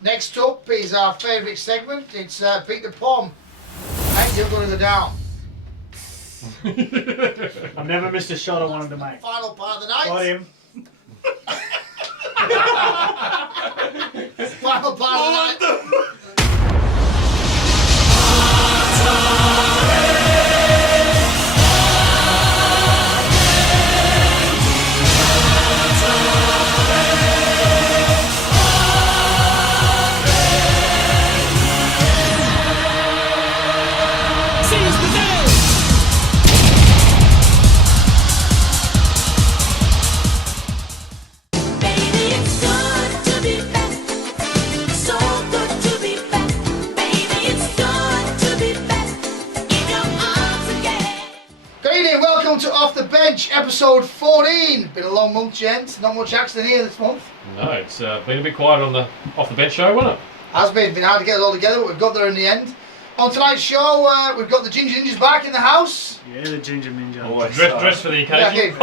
Next up is our favourite segment. It's Beat the Pom. And you're going to go down. I've never missed a shot I wanted to make. Final part of the night. Got him. Final part of the night. To Off the Bench, episode 14. Been a long month, gents. Not much action here this month. No, it's been a bit quiet on the Off the Bench show, wasn't it? Has been hard to get it all together, but we've got there in the end. On tonight's show, we've got the Ginger Ninjas back in the house. Yeah, the Ginger Ninja. Dressed for the occasion.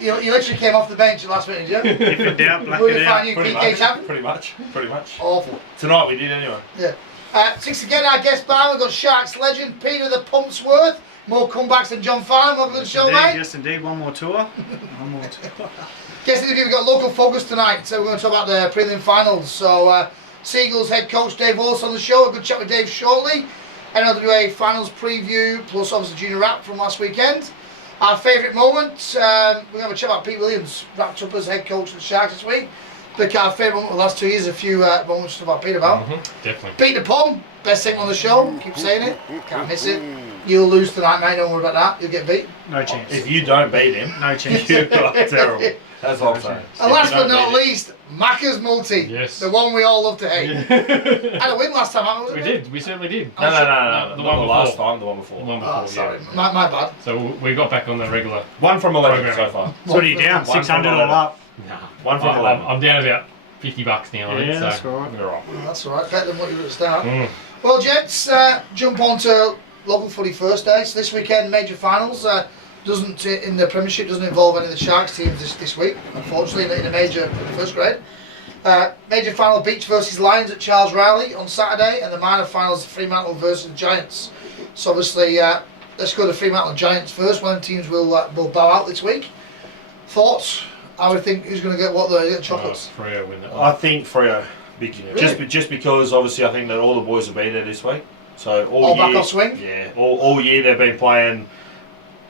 Yeah, you literally came off the bench last minute, did you? If in doubt, black Who it did you out. find you? PK champion? Pretty much. Awful. Tonight we did anyway. Yeah. Six again, our guest bar, we've got Sharks legend Peter the Pumpsworth. More comebacks than John Farnham. Welcome to the show, mate. Yes, indeed. One more tour. One more tour. Guest interview, we've got local focus tonight, so we're going to talk about the prelim finals. So, Seagulls head coach Dave Wallace on the show. A good chat with Dave shortly. NLWA finals preview, plus obviously junior wrap from last weekend. Our favourite moment, we're going to have a chat about Pete Williams, wrapped up as head coach of the Sharks this week. But our favourite moment of the last 2 years, a few moments to talk about Pete about. Definitely. Beat the Pom, best segment on the show. Keep saying it. Can't miss it. You'll lose tonight, mate. Don't worry about that. You'll get beat. No chance. If you don't beat him, No chance. you are terrible. That's what I'm saying. And last but If you don't not beat him- least, Macca's Multi. Yes. The one we all love to hate. Had a win last time, haven't we? We did. We certainly did. No. The The one one last before. time, the one before. The one before, Oh, sorry. yeah. My bad. So we got back on the regular. 1 from 11 Program. so far. So what are you down? One 600 from all up. Nah. 1 from 11. I'm down about $50 now. I think, Yeah, so that's all right. we're all right. That's all right. Better than what you were at the start. Mm. Well, gents, jump on to local footy first day. So this weekend, major finals. Doesn't in the Premiership doesn't involve any of the Sharks teams this week, unfortunately, in the major in the first grade. Major final, Beach versus Lions at Charles Riley on Saturday, and the minor finals, Fremantle versus the Giants. So obviously, let's go to Fremantle and Giants first. One of the teams will bow out this week. Thoughts? I would think who's going to get what the chocolates. Freo win that one. I think Freo. Just because obviously I think that all the boys will be there this week. So all Back year, off swing? Yeah, all year they've been playing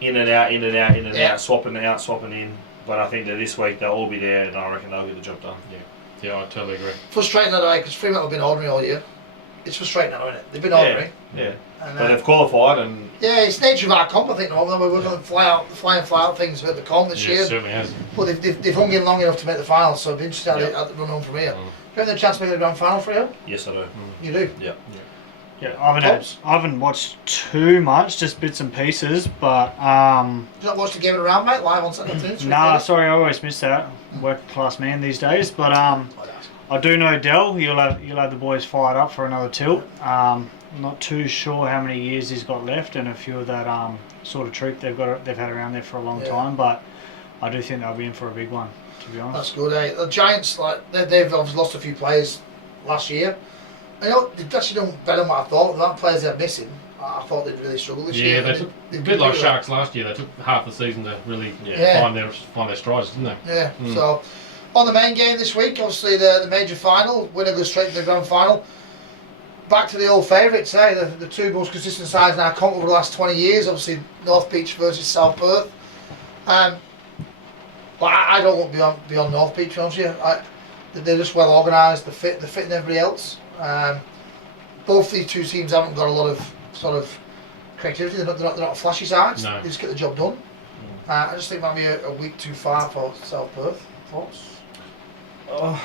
in and out, Yeah. out, swapping out, swapping in. But I think that this week they'll all be there, and I reckon they'll get the job done. Yeah, I totally agree. Frustrating that way, because Fremantle have been ordinary all year. It's frustrating now, isn't it? They've been ordinary. Yeah. And, But they've qualified, and yeah, it's nature of our comp, I think, normally we're working on the fly and fly out things at the comp this Yeah, year. it certainly has. But they've hung in long enough to make the finals, so it'd be interesting how they run on from here. Do you have a chance to make the grand final for you? yes, I do. You do? Yeah. Yeah, I haven't watched too much, just bits and pieces, but Did you not watch the game around, mate, live on Saturday afternoon? nah, sorry, I always miss that. Working class man these days, but I do know Dell. You'll have the boys fired up for another tilt. Not too sure how many years he's got left, and a few of that sort of troop they've had around there for a long time. But I do think they'll be in for a big one, to be honest. That's good, eh? The Giants, they've obviously lost a few players last year. You know, they've actually done better than what I thought. The amount of players they're missing, I thought they'd really struggle this year. Yeah, they took a bit like Sharks last year. They took half the season to really find their strides, didn't they? Yeah. So, on the main game this week, obviously the major final, winner goes straight to the grand final. Back to the old favourites, the two most consistent sides in our comp over the last 20 years. Obviously, North Beach versus South Perth. But I don't look beyond North Beach, to be honest with you. They're just well organised. They're fit in everybody else. Both these two teams haven't got a lot of sort of creativity. They're not flashy sides. No. They just get the job done. I just think it might be a week too far for South Perth. Thoughts?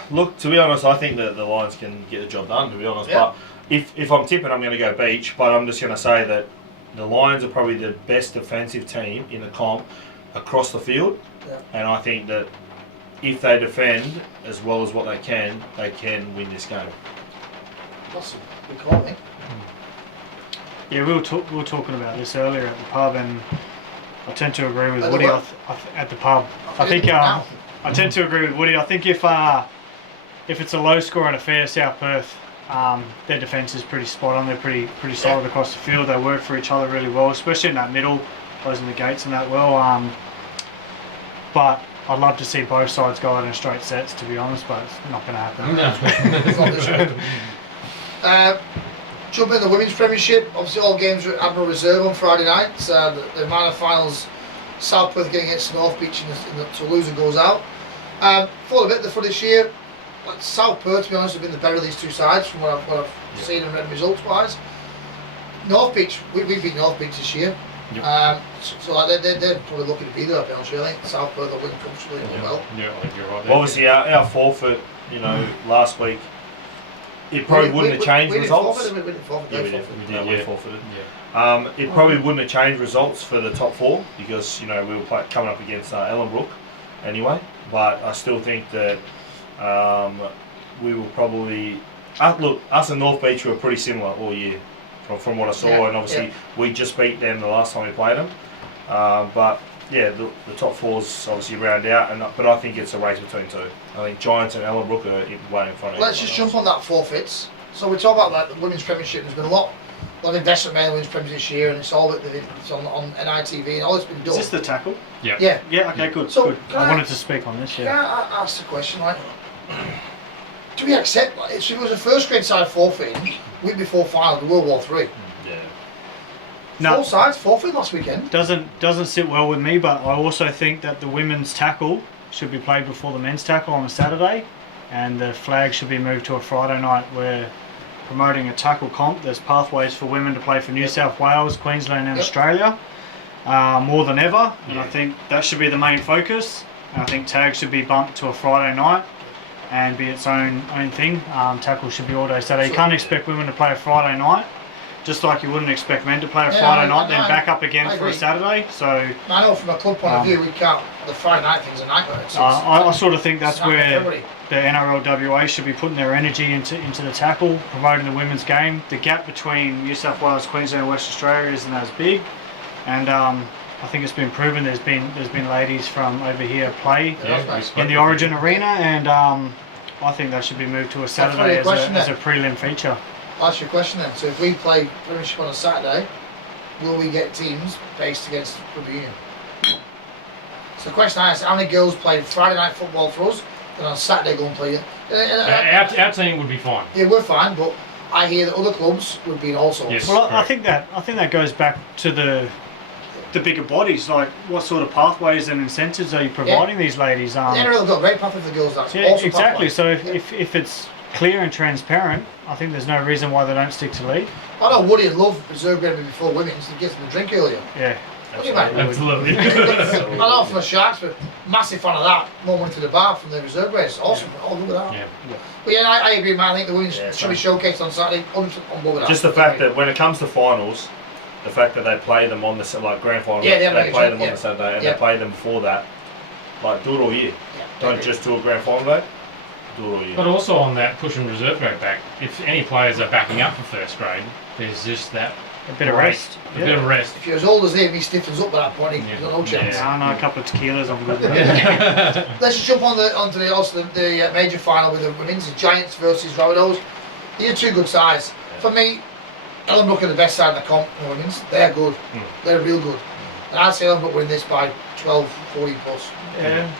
Look, to be honest, I think that the Lions can get the job done, to be honest. Yeah. But if I'm tipping, I'm going to go Beach. But I'm just going to say that the Lions are probably the best defensive team in the comp across the field. Yeah. And I think that if they defend as well as what they can win this game. Awesome. Good call, mate. Yeah, we were talking about this earlier at the pub, and I tend to agree with At the Woody what? at the pub. I think now. I tend to agree with Woody. I think if if it's a low scoring affair, South Perth, their defence is pretty spot on. They're pretty solid across the field. They work for each other really well, especially in that middle, closing the gates and that well. But I'd love to see both sides go out in straight sets, to be honest, but it's not going to happen. It's not this week. Jump in the women's premiership. Obviously, all games were at Admiral Reserve on Friday night. The minor finals, South Perth getting against North Beach, so loser goes out. Thought a bit for this year. South Perth, to be honest, have been the better of these two sides from what I've seen and read results wise. North Beach, we beat North Beach this year. Yep. They're probably lucky to be there, to be honest. I think South Perth will win comfortably as well. Yeah, I think you're right there. Obviously, our forfeit, last week, it probably wouldn't have changed results. We didn't forfeit. Yeah, we They did. forfeited. We forfeited. Yeah. It probably wouldn't have changed results for the top four because we were coming up against Ellenbrook anyway. But I still think that we will probably look. Us and North Beach were pretty similar all year, from what I saw, and obviously we just beat them the last time we played them. But yeah, the top fours obviously round out, but I think it's a race between two. I think Giants and Ellenbrook are way in front of. Let's just jump on that forfeits. So we talk about the women's premiership. There's been a lot of investment made in the women's premiership this year, and it's all it's on NITV and all it's been done. Is this the tackle? Yeah. Yeah. Yeah, okay, good. So, good. I wanted to speak on this, Can yeah. I ask the question, like, do we accept, if it was a first grade side forfeiting, week before final, the World War III? Yeah. No. Four sides forfeit last weekend. Doesn't sit well with me, but I also think that the women's tackle should be played before the men's tackle on a Saturday, and the flag should be moved to a Friday night. We're promoting a tackle comp. There's pathways for women to play for New South Wales, Queensland and Australia more than ever, and I think that should be the main focus. And I think tag should be bumped to a Friday night and be its own thing. Tackle should be all day Saturday. You can't expect women to play a Friday night, just like you wouldn't expect men to play a Friday night, then back up again for a Saturday. So I know from a club point of view, we can't. The Friday night thing's a nightmare. I sort of think that's where everybody. the NRLWA should be putting their energy into the tackle, promoting the women's game. The gap between New South Wales, Queensland, and West Australia isn't as big, and I think it's been proven. There's been ladies from over here play in the Origin Arena, and I think that should be moved to a Saturday as a prelim feature. I'll ask you a question then. So if we play Premiership on a Saturday, will we get teams based against Rugby Union? So the question I asked, how many girls played Friday night football for us, and on Saturday go and play it? Our team would be fine. Yeah, we're fine, but I hear that other clubs would be in all sorts. Yes. Well, I think that goes back to the bigger bodies. Like, what sort of pathways and incentives are you providing these ladies? The NRL have got great pathway for the girls. That's yeah, awesome exactly. pathway. So if it's clear and transparent, I think there's no reason why they don't stick to league. I know Woody would love reserve grade before women's to get them a drink earlier. Yeah. What do you mean? Absolutely. I know from the Sharks, but massive fan of that. More money to the bar from the reserve grades. Awesome. Oh, look at that. Yeah. But yeah, I agree, man. I think the women's should be showcased on Saturday. 100% on board with that. Just the fact that when it comes to finals, the fact that they play them on the grand final, they play them on the Saturday, and they play them before that, like, do it all year. Don't just do a grand final day. Do it all year. But also on that, pushing reserve grade back, if any players are backing up for first grade, there's just that A bit of rest. A bit of rest. If you're as old as him, he stiffens up at that point. He's got no chance. I know a couple of tequilas. I'm good with that. Let's just jump onto the major final with the women's Giants versus Rabbitohs. These are two good sides. For me, Ellenbrook are the best side in the comp in the women's. They're good. They're real good. And I'd say Ellenbrook win this by 12, 14 plus. Yeah.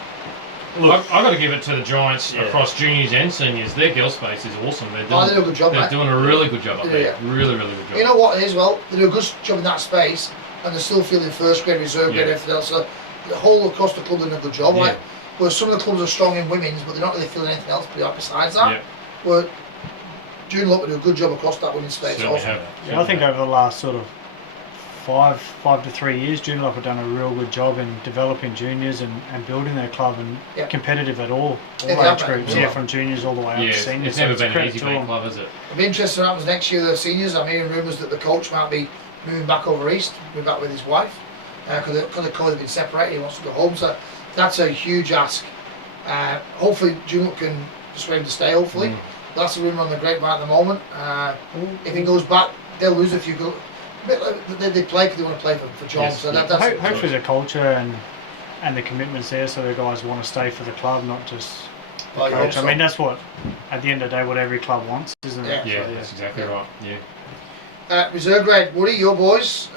Look, I've got to give it to the Giants across juniors and seniors. Their girl space is awesome. They're doing, a good job. They're doing a really good job up there. Really, really good job. You know what it is, well, they do a good job in that space, and they're still feeling first grade, reserve grade, everything else. So the whole across the club they're doing a good job. Yeah. Like, where some of the clubs are strong in women's, but they're not really feeling anything else besides that. Where June Look do a good job across that women's space. Also. Yeah, I think over the last sort of 5 to 3 years, Joondalup have done a real good job in developing juniors and building their club and competitive at all age groups. Yeah, from juniors all the way up to seniors. It's never been an easy beat club, has it? It'll be interesting what happens next year with the seniors. I'm hearing rumours that the coach might be moving back over east, moving back with his wife, because the coach has been separated. He wants to go home, so that's a huge ask. Hopefully, Joondalup can persuade him to stay. Hopefully, that's the rumour on the grapevine at the moment. If he goes back, they'll lose a few goals. They play because they want to play for jobs. Yes, so that's hopefully the culture and the commitments there, so the guys want to stay for the club, not just Well, you coach. hope I mean, so. that's what, at the end of the day, what every club wants, isn't it? Yeah. Yeah, So, that's exactly right. Yeah. Reserve grade, Woody, your boys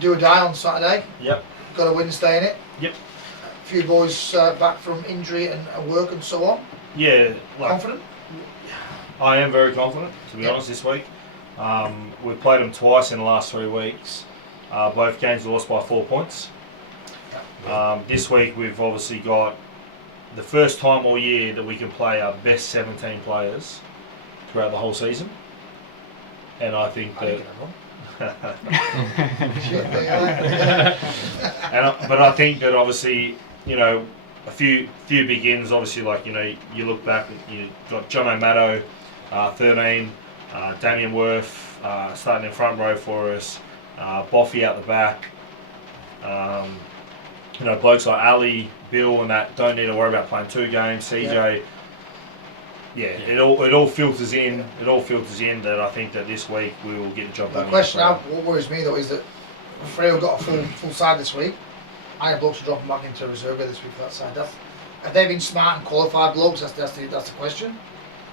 do or die on Saturday. Yep. Got a win, stay in it. Yep. A few boys back from injury and work and so on. Yeah, like, Confident? I am very confident, to be Yeah. honest, this week. We've played them twice in the last 3 weeks. Both games lost by 4 points. This week we've obviously got the first time all year that we can play our best 17 players throughout the whole season. And I think I that... think I'm wrong. But I think that obviously, you know, a few big ins, obviously, like, you know, you look back, you got John O'Mato, 13, Damien Worth starting in front row for us, Boffy out the back. You know, blokes like Ali, Bill, and that don't need to worry about playing 2 games. CJ, it all filters in. It all filters in that I think that this week we will get the job The done. question now, what worries me though, is that Freo got a full side this week. I have blokes to drop them back into reserve this week for that side. Have they been smart and qualified blokes? That's the question.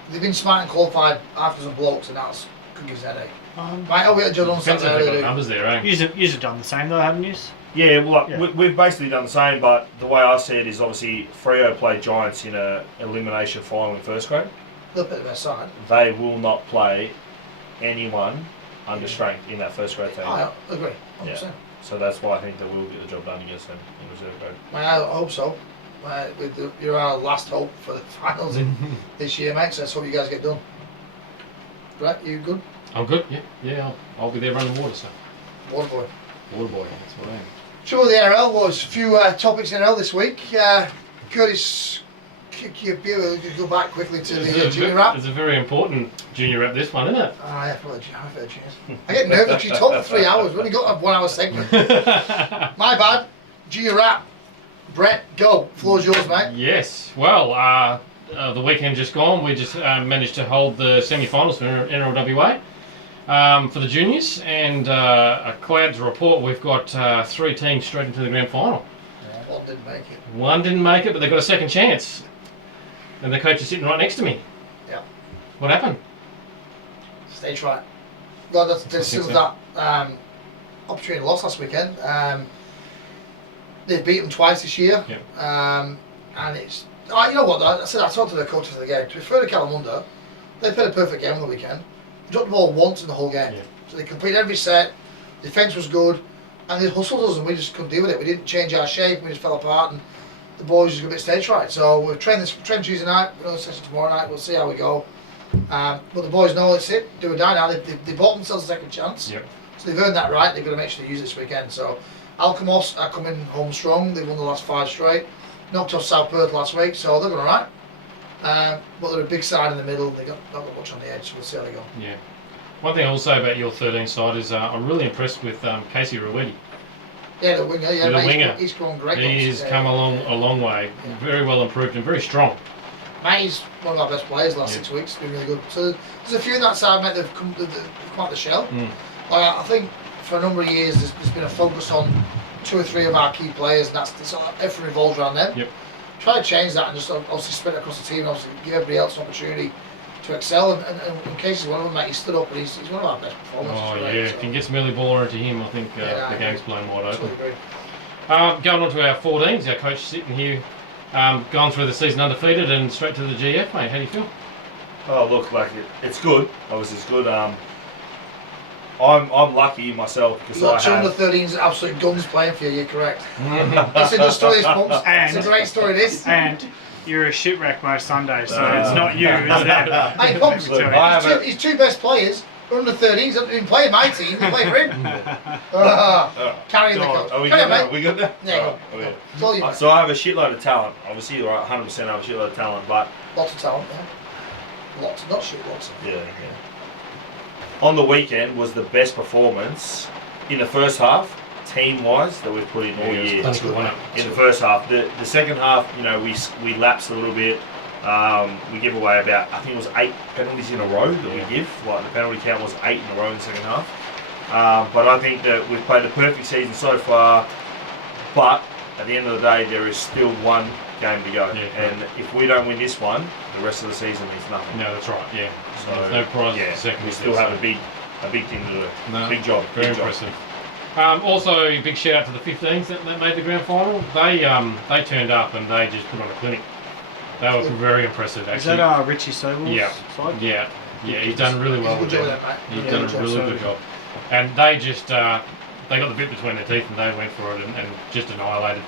If they've been smart and qualified after some blokes, and that's could give us a headache. Right, we had a job on Depends if Saturday. they've got early. numbers there, eh? You've done the same though, haven't you? Yeah, well, Yeah. we've basically done the same, but the way I see it is obviously Freo played Giants in a elimination final in first grade. They'll put their side. They will not play anyone under strength in that first grade team. I agree, 100%. So that's why I think that we'll get the job done against them in reserve grade. I hope so. You're our last hope for the finals in this year, mate. So let's hope you guys get done. Right, you good? I'm good. Yeah. I'll be there running water. So One boy. water boy. That's what I am. Sure, the NRL was a few topics in NRL this week. Curtis, you go back quickly to the junior rap. It's a very important junior rap, this one, isn't it? I've heard juniors. I get nervous. You talk for 3 hours. We've only got a 1 hour segment. My bad. Junior rap. Brett, go. Floor's yours, mate. Yes. Well, the weekend just gone, we just managed to hold the semi-finals for NRLWA for the juniors, and a cloud to report. We've got 3 teams straight into the grand final. One didn't make it. One didn't make it, but they got a second chance, and the coach is sitting right next to me. Yeah. What happened? Stage right. No, there's think still so. that opportunity lost last weekend. They've beat them twice this year. Yeah. And it's... you know what, though? I talked to the coaches of the game. To be fair to Calamunda, they played a perfect game on the weekend. They dropped the ball once in the whole game. Yeah. So they completed every set. Defence was good. And they hustled us and we just couldn't deal with it. We didn't change our shape. We just fell apart and the boys just got a bit stage fright. So we've trained Tuesday night. We've got another session tomorrow night. We'll see how we go. But the boys know it's it. Do or die now. They bought themselves a second chance. Yep. So they've earned that right. They've got to make sure they use it this weekend. So Alkimos are coming home strong. They've won the last 5 straight. Knocked off South Perth last week, so they're going alright. But they're a big side in the middle. They've not got much on the edge, so we'll see how they go. Yeah. One thing I will say about your 13 side is I'm really impressed with Casey Ruedi. Yeah, the winger. Yeah, The mate, winger. He's grown great. He's come a long way. Yeah. Very well improved and very strong. Mate, he's one of our best players the last Yeah. 6 weeks. Been really good. So there's a few in that side, mate. They've come out the shell. Mm. I think for a number of years there's been a focus on 2 or 3 of our key players, and everything revolves around them. Yep. Try to change that and just obviously spread it across the team and obviously give everybody else an opportunity to excel. And in Casey's one of them, mate, he stood up and he's one of our best performers. Oh, He's yeah. great, If you can get some early ball into him, I think Yeah, the I game's blown wide open. totally agree. Going on to our 14s, our coach sitting here, gone through the season undefeated and straight to the GF, mate. How do you feel? Oh, look, like it's good. Obviously, it's good. I'm lucky myself because You've I got 2 under have. 13s absolute guns playing for you, you're correct. It's a good story, this Pumps. It's a great story, this. And you're a shitwreck most Sundays, so it's not you, it's them. Hey, Pumps, Look, I have his 2 best players are under 13s, haven't been playing my team, they play for him. Carrying the coach. Are we Carry good on, now? mate. We good now? Yeah, Alright, go. okay. It's all you, mate. So I have a shitload of talent. Obviously, right, 100% I have a shitload of talent, but Lots of talent, yeah. Lots, not shit, lots of. yeah. On the weekend was the best performance in the first half, team-wise, that we've put in all year. That's good, wasn't it? In the first half, the second half, you know, we lapsed a little bit. We give away about, I think it was 8 penalties in a row that we give. Like the penalty count was 8 in a row in the second half. But I think that we've played the perfect season so far. But at the end of the day, there is still one game to go. Yeah, and if we don't win this one, the rest of the season means nothing. No, that's right. Yeah. So There's no prize. yeah, Second. we still have a big thing to do. No, Big job. Very big job. impressive. Also, a big shout out to the 15s that made the grand final. They turned up and they just put on a clinic. They were very impressive, Is actually. that Richie Sobel's Yeah. side? Yeah, he's done really well with Good job them. with that, mate. He's Yeah, done a good job, really so- good job. And they just, they got the bit between their teeth and they went for it and just annihilated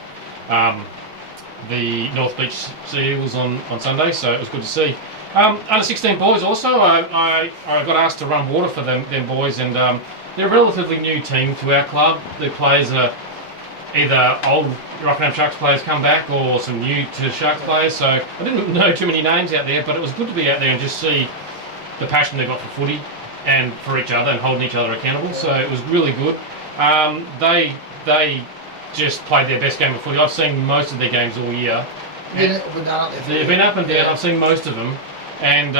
the North Beach Sea Eagles on Sunday, so it was good to see. Under 16 boys also, I got asked to run water for them boys, and they're a relatively new team to our club. The players are either old Rockingham Sharks players come back or some new to Sharks players, so I didn't know too many names out there, but it was good to be out there and just see the passion they've got for footy and for each other and holding each other accountable, so it was really good. They just played their best game of footy. I've seen most of their games all year. Been up and down, aren't they? They've been up and down. Yeah. I've seen most of them, and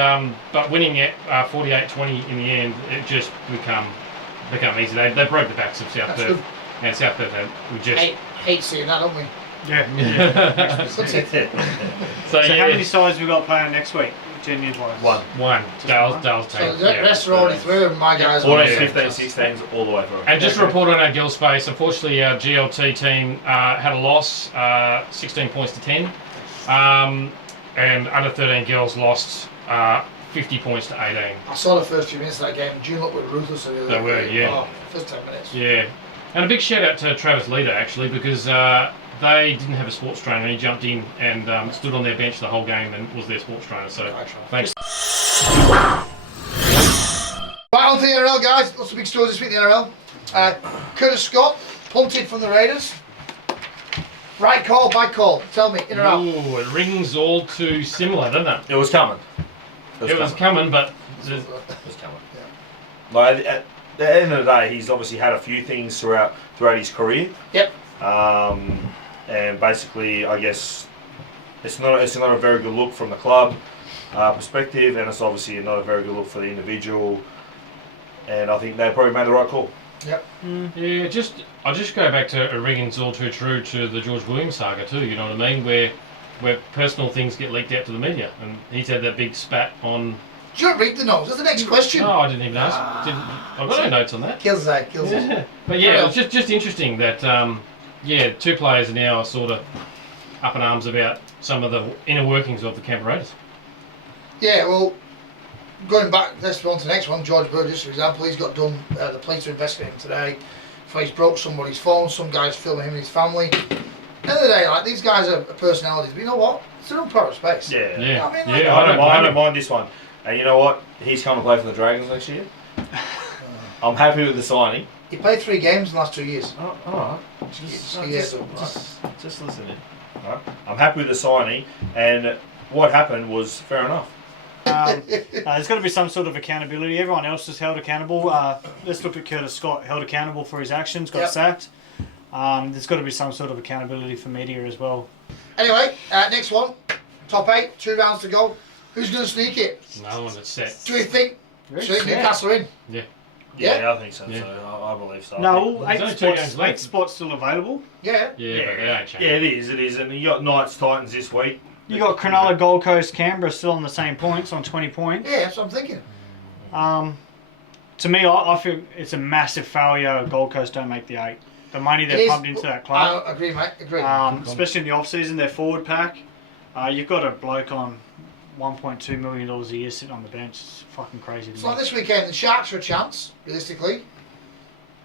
but winning it 48-20 in the end, it just become easy. They broke the backs of South That's Perth, good. and South Perth we just. Hate seeing that, don't we? Yeah. That's it. So So yeah, how many sides we got playing next week? Juniors wise. One. Dale's So team. the Yeah. rest are already through, and my guys are 14, Yeah. 15, 16s, all the way through. And just to report on our girls' space, unfortunately our GLT team had a loss, 16 points to 10. And under 13 girls lost 50 points to 18. I saw the first few minutes of that game. June looked ruthless. They were, yeah. Oh, first 10 minutes. Yeah. And a big shout out to Travis Leader actually, because they didn't have a sports trainer. He jumped in and stood on their bench the whole game and was their sports trainer. So thanks. Right, on to the NRL, guys. Lots of big stories this week in the NRL. Curtis Scott punted from the Raiders. Right call, bad call. Tell me, in or out? Ooh, it rings all too similar, doesn't it? It was coming. It was coming, but It was coming. Like at the end of the day, he's obviously had a few things throughout his career. Yep. And basically, I guess it's not a very good look from the club perspective, and it's obviously not a very good look for the individual. And I think they probably made the right call. Yep. yeah, I'll just go back to a ringing's all too true to the George Williams saga too. You know what I mean? Where personal things get leaked out to the media, and he's had that big spat on. Do you not read the notes? That's the next question. Oh, I didn't even ask. I've got no notes on that. Kills that, kills it. Yeah. But yeah, it was just interesting that two players now are sort of up in arms about some of the inner workings of the Canberra Raiders. Yeah, well, going back, let's go on to the next one. George Burgess, for example, he's got done, the police are investigating him today for he's broke somebody's phone, some guy's filming him and his family. At the end of the day, like, these guys are personalities, but you know what? It's their own private space. Yeah. Yeah, I mean, like, yeah, I don't mind this one. And you know what? He's coming to play for the Dragons next year. I'm happy with the signing. He played 3 games in the last 2 years. Oh, all right. Just listen in. All right. I'm happy with the signing, and what happened was fair enough. There's got to be some sort of accountability. Everyone else is held accountable. Let's look at Curtis Scott, held accountable for his actions, got Yep. sacked. There's got to be some sort of accountability for media as well. Anyway, next one. Top 8, 2 rounds to go. Who's going to sneak it? No one that's set. Do you think? Very Do you think set. Newcastle are in? Yeah. Yeah? I think so. Yeah. So I believe so. No, Well, there's only 2 games left. 8 spots still available. Yeah. Yeah, but they ain't changing. Yeah, it is. And you got Knights, Titans this week. You got Cronulla, Gold Coast, Canberra still on the same points, on 20 points. Yeah, that's what I'm thinking. To me, I feel it's a massive failure. Gold Coast don't make the 8. The money It they've is, pumped into that club, I agree, mate. Agree. especially in the off season, their forward pack. You've got a bloke on $1.2 million a year sitting on the bench. It's fucking crazy to So me. this weekend, the Sharks are a chance, realistically.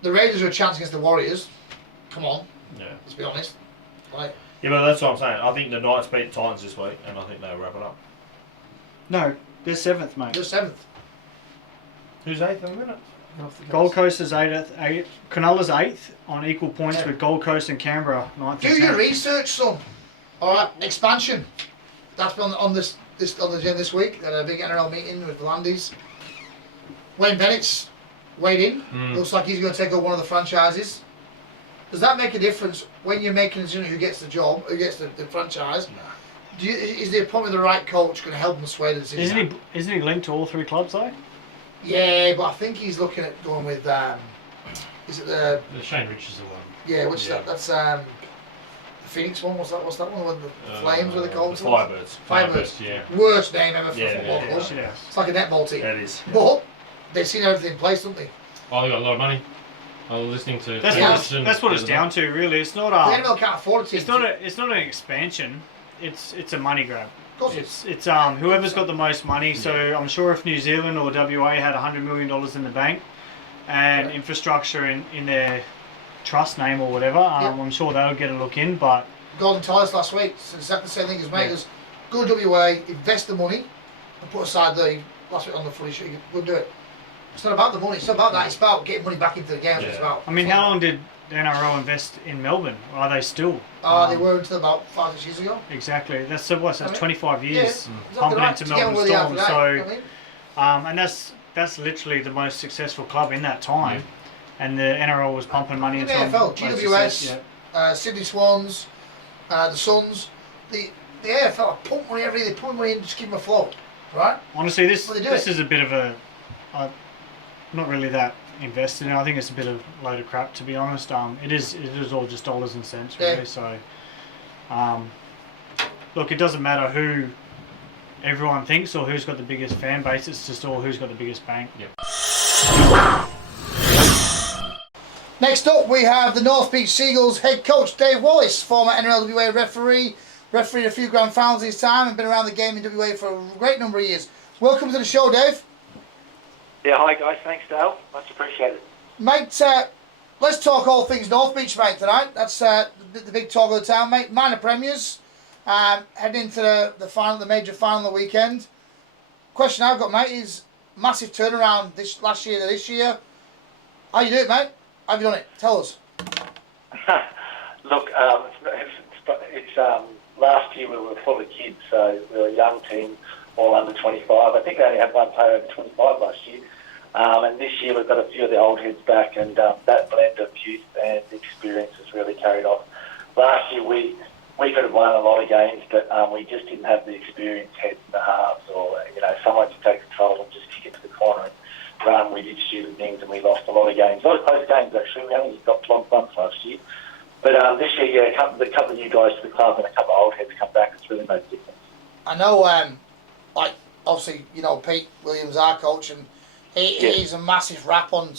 The Raiders are a chance against the Warriors. Come on, Yeah. let's be honest. Like, Yeah, but that's what I'm saying. I think the Knights beat the Titans this week, and I think they'll wrap it up. No, they're 7th, mate. they're 7th. Who's 8th in a minute? Gold Coast is 8th. Cronulla's 8th on equal points Yeah. with Gold Coast and Canberra 9th Do and your 10th. research, son. All right, expansion. That's been on the agenda this week. At a big NRL meeting with the Landys. Wayne Bennett's weighed in. Looks like he's going to take over one of the franchises. Does that make a difference when you're making a decision who gets the job, who gets the franchise? Is the appointment of the right coach going to help him sway the decision? Isn't he linked to all 3 clubs though? Yeah, but I think he's looking at going with. Is it the? The Shane Rich is the one. Yeah, which Yeah. that's the Phoenix one. What's that one? With the Flames, what they called the themselves? Firebirds. Firebirds. Yeah. Worst name ever for a Yeah, football yeah, club. Yeah. It's like a netball team. That is. But they've seen everything in place, don't they? Oh, they got a lot of money. I was listening to. That's what it's down to, really. It's not The NFL can't afford a team. it's not an expansion. It's a money grab. Of course It's whoever's got the most money. So I'm sure if New Zealand or WA had $100 million in the bank and infrastructure in their trust name or whatever, I'm sure they'll get a look in. But Gordon told us last week, it's exactly the same thing as mate. Goes, go to WA, invest the money, and put aside last week on the footy show, we'll do it. It's not about the money, it's not about that, it's about getting money back into the game. It's about. I mean, how long did the NRL invest in Melbourne? Are they still? They were until about 5 or 6 years ago. Exactly. That's 25 years Exactly pumping into Melbourne Storm. So, I mean, and that's literally the most successful club in that time. And the NRL was pumping money into them. AFL, GWS, Sydney Swans, the Suns, the AFL pump money every day. They pump money in, just keep them afloat, right? Honestly, this Well, they do is a bit of a not really that invested in. I think it's a bit of a load of crap, to be honest. It is all just dollars and cents, really. Yeah. So, look, it doesn't matter who everyone thinks or who's got the biggest fan base. It's just all who's got the biggest bank. Yep. Next up, we have the North Beach Seagulls head coach Dave Wallace, former NRLWA referee, refereed a few grand finals this time, and been around the game in WA for a great number of years. Welcome to the show, Dave. Yeah, hi guys, thanks Dale, much appreciated. Mate, let's talk all things North Beach, mate, tonight. That's the big talk of the town, mate. Minor premiers, heading into the final, the major final of the weekend. Question I've got, mate, is massive turnaround this last year to this year. How you doing, mate? How have you done it? Tell us. Look, it's last year we were full of kids, so we were a young team, all under 25. I think they only had one player over 25 last year. And this year we've got a few of the old heads back, and that blend of youth and experience has really carried off. Last year we could have won a lot of games, but we just didn't have the experienced heads in the halves, or someone to take control and just kick it to the corner and run. We did stupid things and we lost a lot of games. A lot of close games actually. We only got flogged once last year. But this year, a couple of new guys to the club and a couple of old heads come back. It's really made a difference. I know, obviously, Pete Williams, our coach, and he's a massive rap on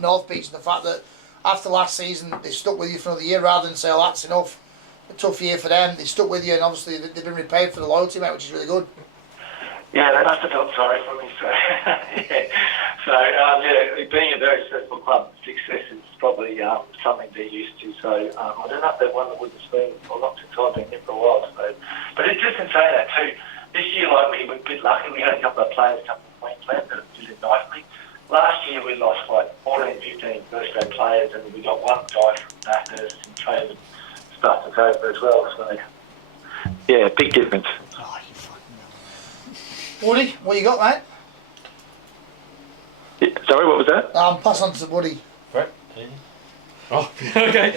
North Beach, and the fact that after last season they stuck with you for another year rather than say, "Oh, that's enough." A tough year for them. They stuck with you, and obviously they've been repaid for the loyalty, mate, which is really good. Yeah, they must have felt sorry for me. So, being a very successful club, success is probably something they're used to. So I don't know if they've won the Wooden Spoon or not since I've been here for a while. So, but it's just in saying that too. This year, we were a bit lucky. We had a couple of players come from Queensland that did it nicely. Last year, we lost 14, 15 first-grade players, and we got one guy from Bathurst and trade and stuff took over as well. So, yeah, big difference. Oh, you fucking Woody, what you got, mate? Yeah, sorry, what was that? Pass on to Woody. Right. Oh, okay.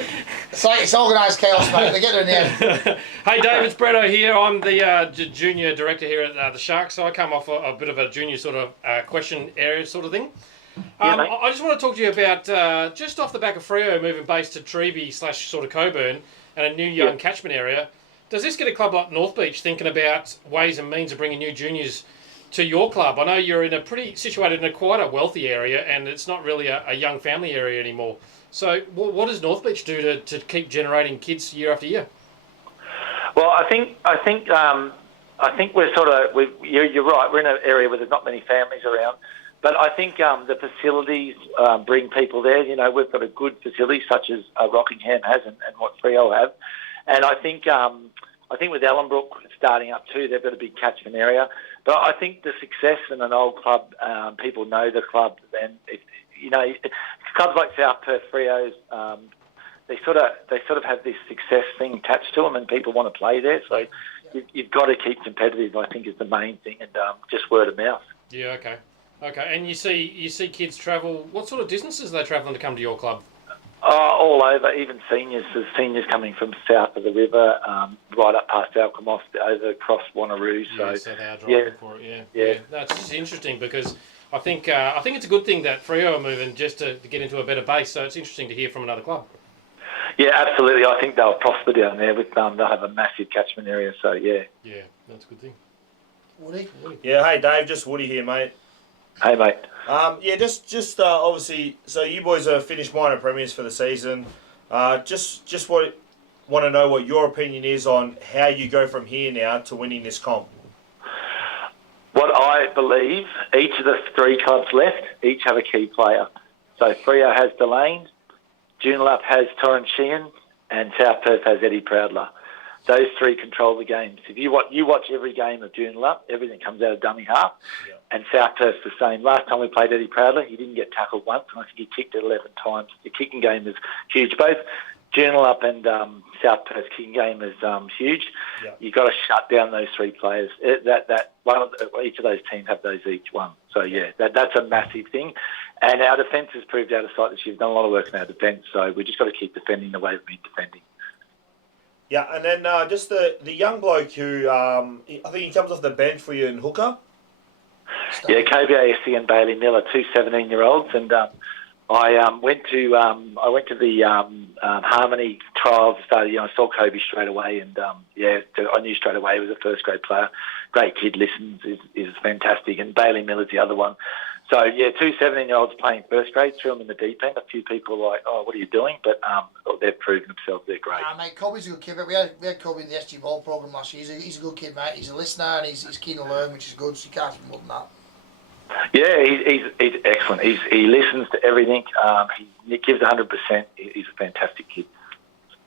It's organised chaos, mate. They get there in the end. Hey, Dave, it's Bretto here. I'm the junior director here at the Sharks, so I come off a bit of a junior sort of question area sort of thing. I just want to talk to you about, just off the back of Freo moving base to Treeby / sort of Coburn and a new young catchment area, does this get a club like North Beach thinking about ways and means of bringing new juniors to your club? I know you're situated in quite a wealthy area, and it's not really a young family area anymore. So what does North Beach do to keep generating kids year after year? Well, I think we're sort of you're right. We're in an area where there's not many families around, but I think the facilities bring people there. We've got a good facility such as Rockingham has and what Freo have, and I think with Ellenbrook starting up too, they've got a big catchment area. But I think the success in an old club, people know the club, and clubs like South Perth Freos, they sort of have this success thing attached to them, and people want to play there. So you've got to keep competitive, I think, is the main thing, and just word of mouth. Yeah, okay. And you see kids travel. What sort of distances are they travelling to come to your club? All over, even seniors. There's seniors coming from south of the river, right up past Alkimos, over across Wanneroo. So they are driving for it. Yeah. That's just interesting because I think it's a good thing that Freo are moving just to get into a better base. So it's interesting to hear from another club. Yeah, absolutely. I think they'll prosper down there. They'll have a massive catchment area. So yeah. Yeah, that's a good thing. Woody? Yeah, hey Dave, just Woody here, mate. Hey, mate. Just obviously, so you boys are finished minor premiers for the season. Just want to know what your opinion is on how you go from here now to winning this comp. What I believe, each of the three clubs left, each have a key player. So Freo has Delane, Joondalup has Torrent Sheehan, and South Perth has Eddie Proudler. Those three control the games. If you watch every game of Joondalup, everything comes out of dummy half, and South Perth's the same. Last time we played Eddie Proudler, he didn't get tackled once, and I think he kicked it 11 times. The kicking game is huge. Both Joondalup and South Perth's kicking game is huge. Yeah. You've got to shut down those three players. Each of those teams have those each one. So that's a massive thing. And our defence has proved out of sight this year. We've done a lot of work in our defence, so we just got to keep defending the way we've been defending. Yeah, and then just the young bloke who I think he comes off the bench for you in hooker. Yeah, KBASC and Bailey Miller, two 17-year-olds, and I went to the Harmony trials. I saw Kobe straight away, and I knew straight away he was a first grade player. Great kid, listens, is fantastic, and Bailey Miller's the other one. So two 17-year-olds playing first grade, threw them in the deep end. A few people were like, "Oh, what are you doing?" But they've proven themselves. They're great. Mate, Kobe's a good kid. We had Kobe in the SG Ball program last year. He's a good kid, mate. He's a listener and he's keen to learn, which is good. So you can't ask him more than that. Yeah, he's excellent. He listens to everything. He gives 100%. He's a fantastic kid.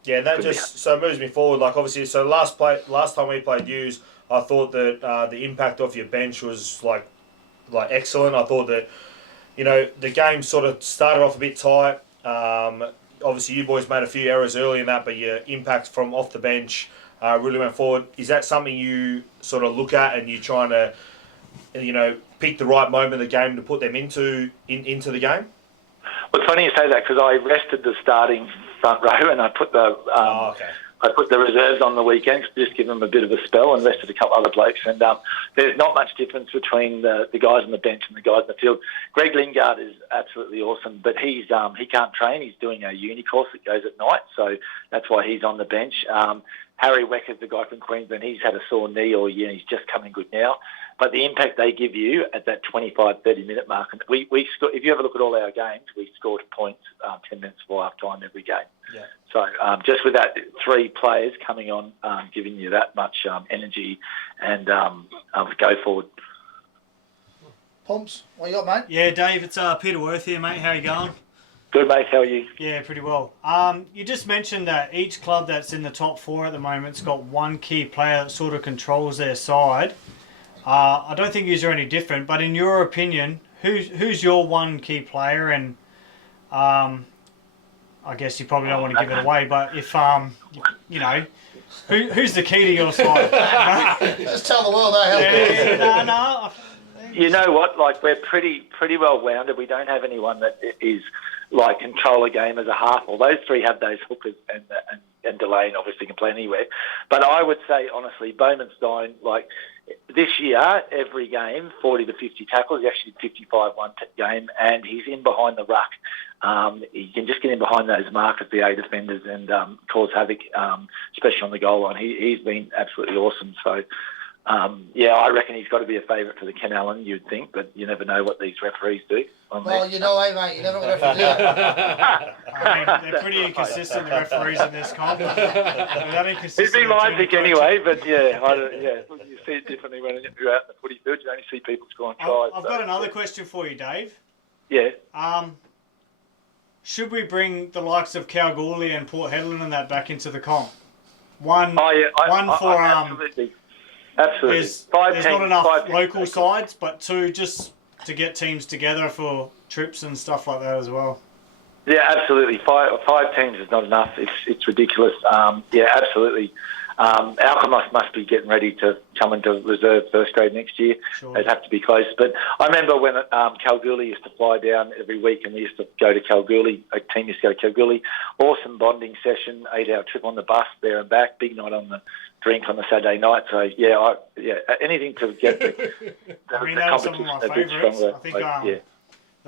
Yeah, that just so moves me forward. Like obviously, so last time we played yous, I thought that the impact off your bench was like excellent. I thought that the game sort of started off a bit tight. Obviously, you boys made a few errors early in that, but your impact from off the bench really went forward. Is that something you sort of look at and you're trying to pick the right moment of the game to put them into the game? Well, it's funny you say that because I rested the starting front row and I put the I put the reserves on the weekends to just give them a bit of a spell and rested a couple other blokes. And there's not much difference between the guys on the bench and the guys in the field. Greg Lingard is absolutely awesome, but he can't train. He's doing a uni course that goes at night, so that's why he's on the bench. Harry Wecker's the guy from Queensland. He's had a sore knee all year and he's just coming good now. But the impact they give you at that 25, 30-minute mark, and we if you ever look at all our games, we scored points 10 minutes before half-time every game. Yeah. So just with that, three players coming on, giving you that much energy and go forward. Pumps, what you got, mate? Yeah, Dave, it's Peter Worth here, mate. How you going? Good, mate. How are you? Yeah, pretty well. You just mentioned that each club that's in the top four at the moment's got one key player that sort of controls their side. I don't think you're any different, but in your opinion, who's your one key player? And I guess you probably don't want to give it away, but if who's the key to your side? Just tell the world how No. You know what? Like we're pretty well rounded. We don't have anyone that is like control a game as a half. Well, those three have those hookers, and Delane obviously can play anywhere. But I would say honestly, Bowman's dying. Like this year, every game, 40 to 50 tackles. He actually did 55 one game, and he's in behind the ruck. He can just get in behind those markers, the A defenders, and cause havoc, especially on the goal line. He's been absolutely awesome. So. I reckon he's got to be a favourite for the Ken Allen, you'd think, but you never know what these referees do. Well, you know, mate, you never know what referees do. I mean, they're pretty inconsistent, the referees in this comp. He'd be my pick anyway, but you see it differently when you're out in the footy field. You only see people scoring tries. I've got another question for you, Dave. Yeah. Should we bring the likes of Kalgoorlie and Port Hedland and that back into the comp? Absolutely. There's not enough local sides, but two just to get teams together for trips and stuff like that as well. Yeah, absolutely. Five teams is not enough. It's ridiculous. Absolutely. Alkmaar must be getting ready to come into reserve first grade next year. Sure. They'd have to be close. But I remember when Kalgoorlie used to fly down every week and we used to go to Kalgoorlie, a team used to go to Kalgoorlie. Awesome bonding session, 8-hour trip on the bus there and back, big night on the drink on the Saturday night. So, anything to get the I mean, that was some of my favourites. I think they're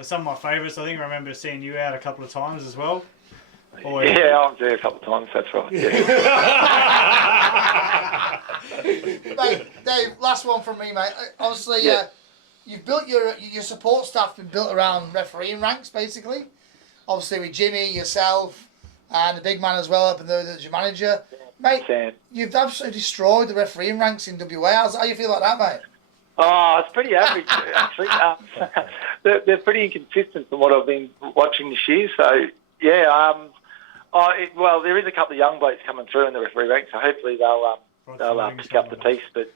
some of my favourites. I think I remember seeing you out a couple of times as well. Always. Yeah, I'm there a couple of times. That's right. Yeah. Mate, Dave, last one from me, mate. Obviously, Yeah. you've built your support staff been built around refereeing ranks, basically. Obviously, with Jimmy, yourself, and the big man as well, up and there's your manager. Mate, Sam. you've absolutely destroyed the refereeing ranks in WA. How you feel about that, mate? Oh, it's pretty average, actually. They're pretty inconsistent from what I've been watching this year. So, yeah. Well, there is a couple of young blokes coming through in the referee ranks, so hopefully they'll pick up the piece. But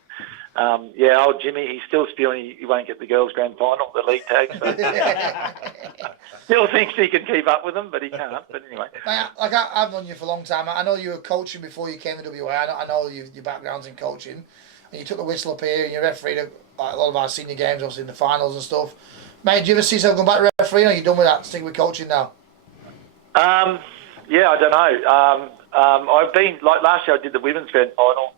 yeah, old Jimmy, he's still spewing he won't get the girls' grand final, the league tag. So. Still thinks he can keep up with them, but he can't. But anyway. Mate, like I've known you for a long time. I know you were coaching before you came to WA. I know your background's in coaching. And you took the whistle up here and you refereed a lot of our senior games, obviously in the finals and stuff. Mate, do you ever see yourself going back to refereeing, or are you done with that? Sticking with coaching now? Yeah, I don't know. I've been, like last year I did the women's grand final.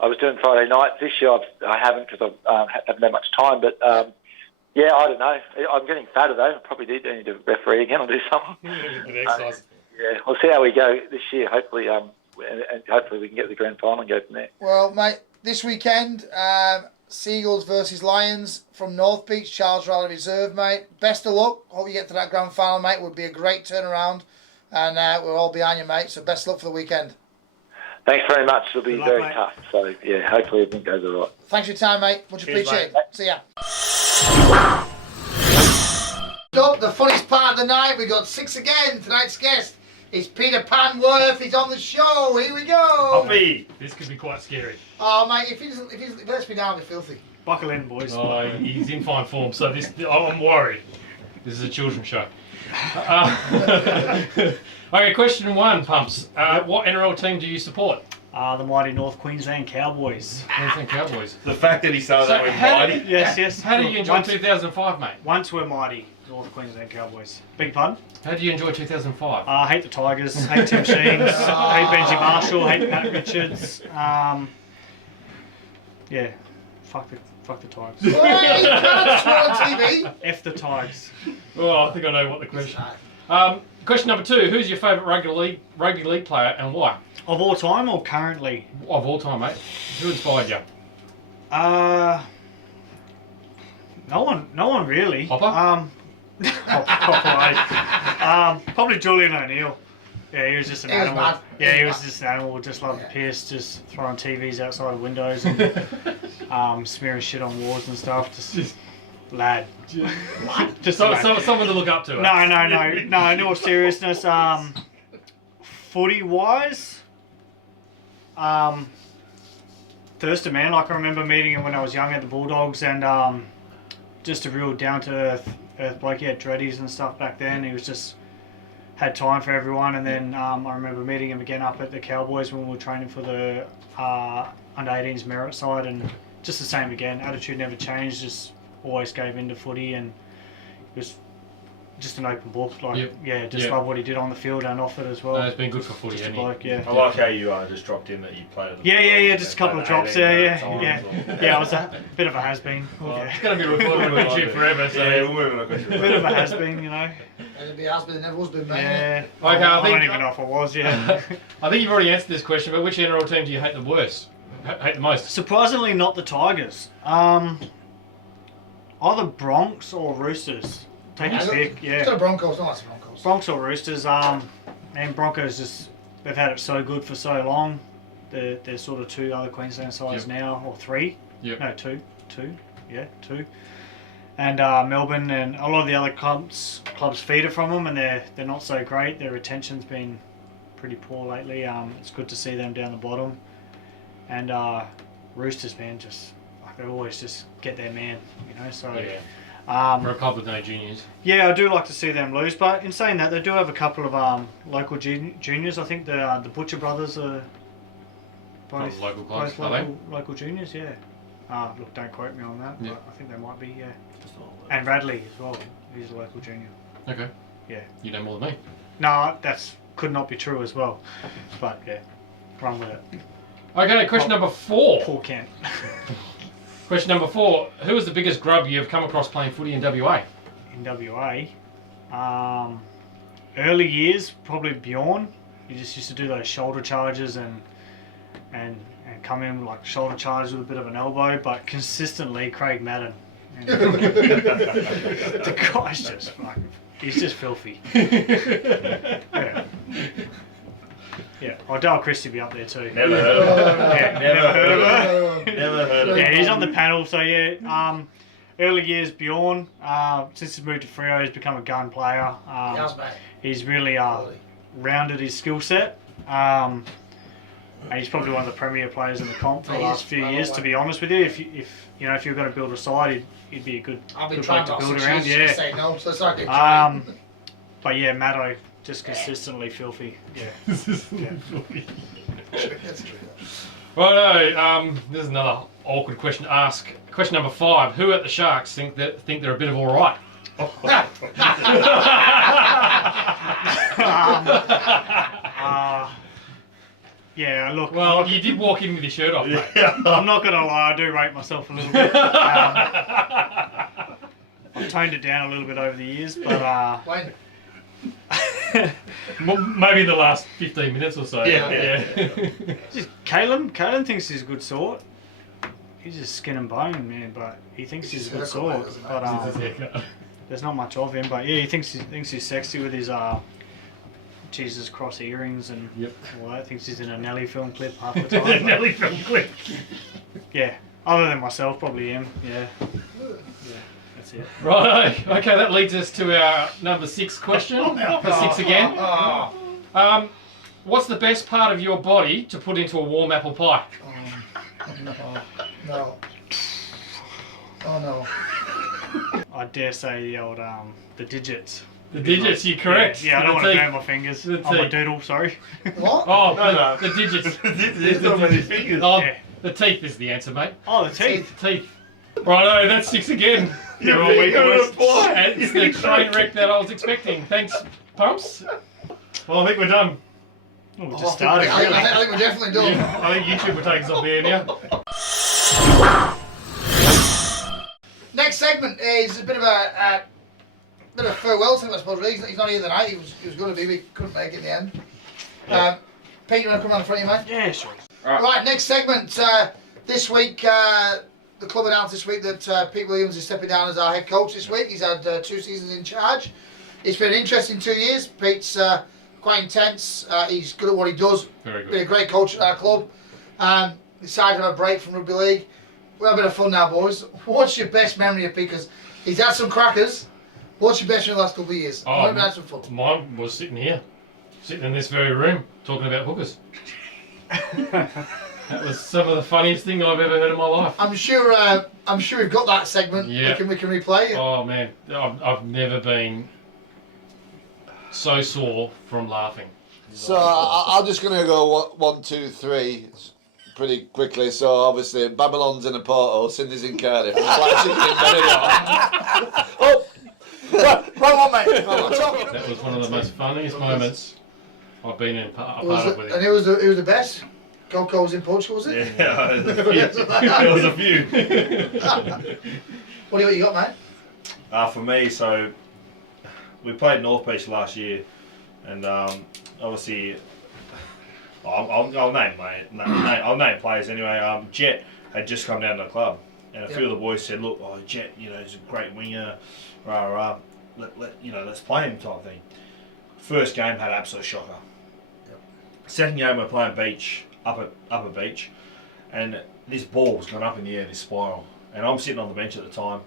I was doing Friday nights. This year I haven't because I haven't had much time. But yeah, I don't know. I'm getting fatter though. I probably need to referee again or do something. Yeah, we'll see how we go this year. Hopefully, and hopefully we can get the grand final and go from there. Well, mate, this weekend, Seagulls versus Lions from North Beach, Charles Raleigh Reserve, mate. Best of luck. Hope you get to that grand final, mate. It would be a great turnaround. And we're all behind you, mate. So best luck for the weekend. Thanks very much. It'll be Good luck, very mate. tough. So, yeah, hopefully everything goes all right. Thanks for your time, mate. Much Cheers, appreciated. mate. See ya. Up, the funniest part of the night, we got 6 again. Tonight's guest is Peter Panworth. He's on the show. Here we go. Hoppy. This could be quite scary. Oh, mate, if he lets me down, I'll be filthy. Buckle in, boys. Oh, he's in fine form, so I'm worried. This is a children's show. Okay, question 1, Pumps. What NRL team do you support? The mighty North Queensland Cowboys. Queensland Cowboys. The fact that he started So that with how mighty. did- Yes. How do you enjoy once, 2005, mate? Once we're mighty North Queensland Cowboys. Big pun. How do you enjoy 2005? Hate the Tigers. Hate Tim Sheens. Hate Benji Marshall. Hate Pat Richards. Yeah. Fuck the Tigers. Well, you can't swear on TV. F the Tigers. Oh, I think I know what the question. Question number 2. Who's your favourite rugby league player and why? Of all time or currently? Of all time, mate. Who inspired you? No one really. Hopper? Probably Julian O'Neill. Yeah, he was just an He was animal. mad. Yeah, He he was was mad. just an animal. Just loved the piss, just throwing TVs outside of windows and smearing shit on walls and stuff. Just lad. Just a lad. Someone to look up to. No. In all seriousness, footy wise, Thurston, man. Like I remember meeting him when I was young at the Bulldogs, and just a real down to earth bloke. He had dreadies and stuff back then. He was just had time for everyone. And then I remember meeting him again up at the Cowboys when we were training for the under 18s merit side, and just the same again. Attitude never changed. Just always gave into footy, and he was just an open book. Like love what he did on the field and off it as well. No, it's been good for footy, Just a hasn't he? bloke, yeah. I like how you just dropped in that you played at the Yeah, just a couple of drops there, yeah. Yeah, I was a bit of a has-been. It's going to be recorded on YouTube forever, so... Yeah, we're moving on. Bit of a has-been, you know. And it'd be has been, never was been, mate. Yeah. Okay, I don't even know if I was, yeah. I think you've already answered this question, but which NRL team do you hate the worst? Hate the most? Surprisingly, not the Tigers. Either Bronx or Roosters. Take your pick, It's yeah. got Broncos, no, that's Broncos. Bronx or Roosters. And Broncos just, they've had it so good for so long. There's sort of 2 other Queensland sides now, or 3. Yep. No, two. Yeah, 2. And Melbourne and a lot of the other clubs feed it from them, and they're not so great. Their retention's been pretty poor lately. It's good to see them down the bottom. And Roosters, man, just like they always just get their man, you know. So Yeah. For a club with no juniors. yeah, I do like to see them lose. But in saying that, they do have a couple of local juniors. I think the Butcher brothers are both Local clubs, both are local juniors. Yeah. Look, don't quote me on that. Yeah. But I think they might be. Yeah. And Radley as well. He's a local junior. Okay. Yeah. You know more than me. No, that's could not be true as well. But yeah, run with it. Okay, question number 4. Poor Kent. Question number 4. Who is the biggest grub you've come across playing footy in WA? In WA, early years, probably Bjorn. He just used to do those shoulder charges and come in like shoulder charges with a bit of an elbow, but consistently Craig Madden. The guy's just fucking, he's just filthy. Yeah. Yeah, Dale Christie be up there too. Never heard of him. Yeah, Never heard of him. Never heard of Yeah, him. he's on the panel, so yeah. Early years Bjorn, since he's moved to Freo, he's become a gun player. Yes, mate. He's really rounded his skill set. And he's probably one of the premier players in the comp for the last few years, to be honest with you. If you're going to build a side, he'd be a good I've been good trying bloke to to build build around. Yeah. Yeah. Say no, so it's not good. But yeah, Maddo just consistently filthy. Yeah. That's true. Righto, this is another awkward question to ask. Question number 5: Who at the Sharks think they're a bit of all right? Yeah, look. Well, you did walk in with your shirt off, mate. I'm not gonna lie, I do rate myself a little bit. I've toned it down a little bit over the years, but When? Maybe the last 15 minutes or so. Yeah. just Kalen thinks he's a good sort. He's just skin and bone, man, but he thinks he's a good sort. But there's not much of him. But yeah, he thinks he's sexy with his Jesus cross earrings and all that. Thinks he's in a Nelly film clip half the time. Nelly film clip. Yeah, other than myself, probably him. Yeah, that's it. Right. Okay, that leads us to our number 6 question. For 6 again. What's the best part of your body to put into a warm apple pie? No. Oh no. I dare say the old the digits. The digits, you're correct. Yeah, I don't want to burn my fingers. The I'm a teeth. doodle, sorry. What? Oh, No. the digits. There's not many fingers. Oh, Yeah. the teeth is the answer, mate. Oh, the teeth. Teeth. Righto, that's 6 again. You're all weak. And it's the train wreck that I was expecting. Thanks, Pumps. Well, I think we're done. Oh, we just started, I really. think we're definitely done. I think YouTube will take us off the air now. Next segment is a bit of a farewell to him, I suppose. Really. He's not here tonight. He was going to be, but he couldn't make it in the end. Pete, you want to come on the front of you, mate? Yeah, sure. Right, next segment. This week, the club announced this week that Pete Williams is stepping down as our head coach this week. He's had 2 seasons in charge. It's been an interesting 2 years. Pete's quite intense. He's good at what he does. Very Been good. a great coach at our club. Decided to have a break from rugby league. We'll have a bit of fun now, boys. What's your best memory of Pete? Because he's had some crackers. What's your best memory of the last couple of years? Oh, Maybe had some fun. Mine was sitting here, sitting in this very room, talking about hookers. That was some of the funniest thing I've ever heard in my life. I'm sure we've got that segment. Yeah. We can replay it. Oh man, I've never been so sore from laughing. So I'm just going to go 1, 2, 3 pretty quickly. So obviously Babylon's in a portal, Cindy's in Cardiff. Oh, Wrong one, mate. That was one of the most funniest moments I've been in a part of with And him. it was the best. Coco was in Portugal, was it? Yeah, there was a few. What do you got, mate? For me, so we played North Beach last year, and obviously, I'll name I'll name players anyway. Jet had just come down to the club, and a few of the boys said, "Look, Jet, he's a great winger, let's play him," type thing. First game had absolute shocker. Second game we're playing beach up at beach, and this ball was going up in the air, this spiral, and I'm sitting on the bench at the time,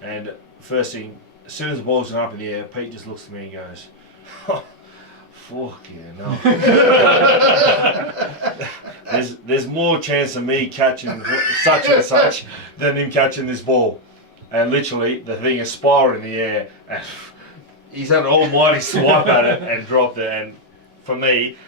and first thing, as soon as the ball's going up in the air, Pete just looks at me and goes, "Fuck yeah, no." There's more chance of me catching such and such than him catching this ball, and literally the thing is spiraling in the air, and he's had an almighty swipe at it and dropped it, and for me.